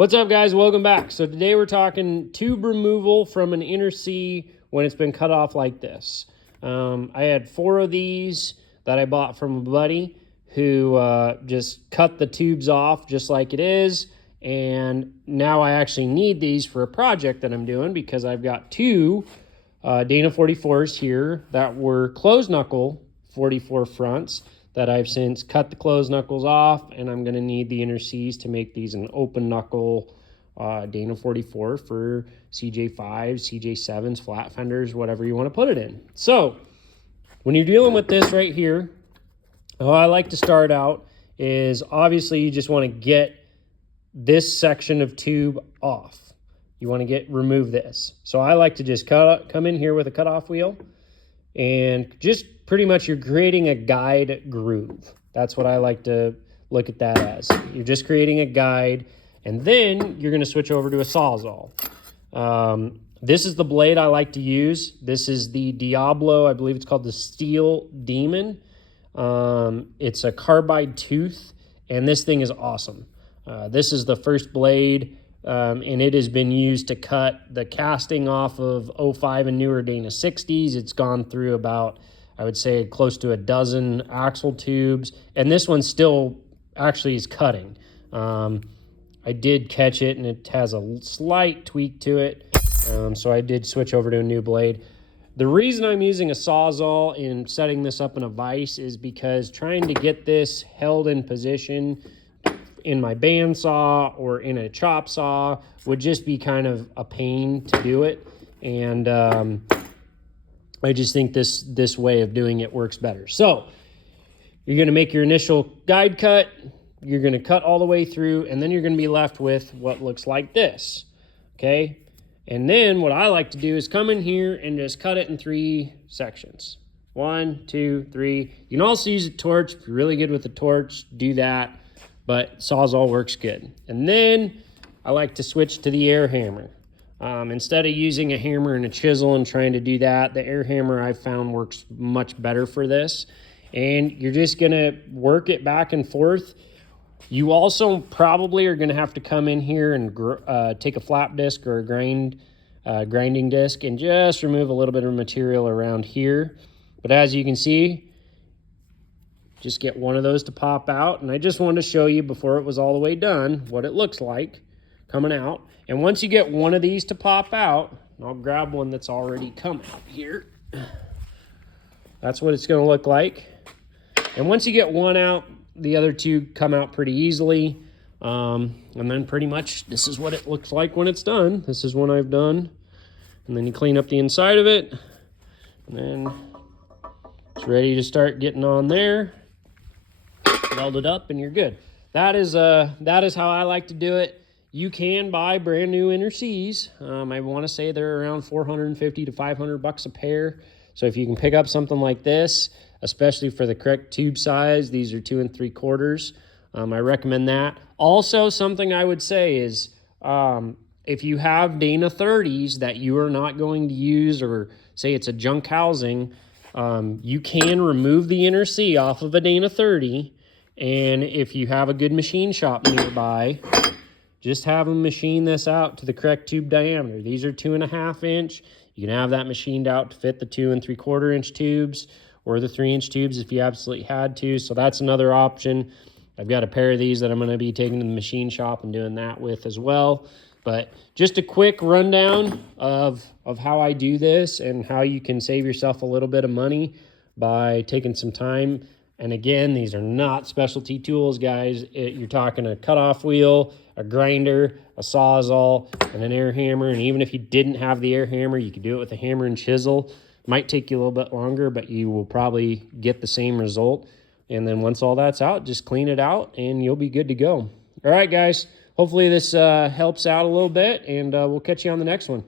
What's up, guys? Welcome back. So today we're talking tube removal from an inner C when it's been cut off like this. I had 4 of these that I bought from a buddy who just cut the tubes off just like it is. And now I actually need these for a project that I'm doing because I've got 2 Dana 44s here that were closed knuckle 44 fronts that I've since cut the closed knuckles off, and I'm going to need the inner C's to make these an open knuckle Dana 44 for CJ5s, CJ7s, flat fenders, whatever you want to put it in. So when you're dealing with this right here, how I like to start out is obviously you just want to get this section of tube off. You want to remove this. So I like to just come in here with a cutoff wheel and just pretty much you're creating a guide groove. That's what I like to look at that as. You're just creating a guide, and then you're going to switch over to a Sawzall. This is the blade I like to use. This is the Diablo, I believe it's called the Steel Demon. It's a carbide tooth, and this thing is awesome. This is the first blade, and it has been used to cut the casting off of 05 and newer Dana 60s. It's gone through about, I would say, close to a dozen axle tubes, and this one still actually is cutting. I did catch it, and it has a slight tweak to it, so I did switch over to a new blade. The reason I'm using a Sawzall and setting this up in a vise is because trying to get this held in position in my bandsaw or in a chop saw would just be kind of a pain to do it, and I just think this way of doing it works better. So you're going to make your initial guide cut, you're going to cut all the way through, and then you're going to be left with what looks like this, okay? And then what I like to do is come in here and just cut it in 3 sections. 1, 2, 3. You can also use a torch. If you're really good with the torch, do that, but Sawzall works good. And then I like to switch to the air hammer. Instead of using a hammer and a chisel and trying to do that, the air hammer I've found works much better for this. And you're just going to work it back and forth. You also probably are going to have to come in here and take a flap disc or a grinding disc and just remove a little bit of material around here. But as you can see, just get one of those to pop out. And I just wanted to show you before it was all the way done what it looks like coming out. And once you get one of these to pop out, I'll grab one that's already come out here. That's what it's going to look like. And once you get one out, the other 2 come out pretty easily. And then pretty much this is what it looks like when it's done. This is one I've done. And then you clean up the inside of it. And then it's ready to start getting on there. Weld it up and you're good. That is how I like to do it. You can buy brand new inner C's. I want to say they're around $450 to $500 a pair. So if you can pick up something like this, especially for the correct tube size, these are 2 3/4. I recommend that. Also, something I would say is if you have Dana 30s that you are not going to use, or say it's a junk housing, you can remove the inner C off of a Dana 30. And if you have a good machine shop nearby, just have them machine this out to the correct tube diameter. These are 2.5 inch. You can have that machined out to fit the 2 3/4 inch tubes or the 3 inch tubes if you absolutely had to. So that's another option. I've got a pair of these that I'm going to be taking to the machine shop and doing that with as well. But just a quick rundown of how I do this and how you can save yourself a little bit of money by taking some time. And again, these are not specialty tools, guys. You're talking a cutoff wheel, a grinder, a Sawzall, and an air hammer. And even if you didn't have the air hammer, you could do it with a hammer and chisel. Might take you a little bit longer, but you will probably get the same result. And then once all that's out, just clean it out and you'll be good to go. All right, guys. Hopefully this helps out a little bit, and we'll catch you on the next one.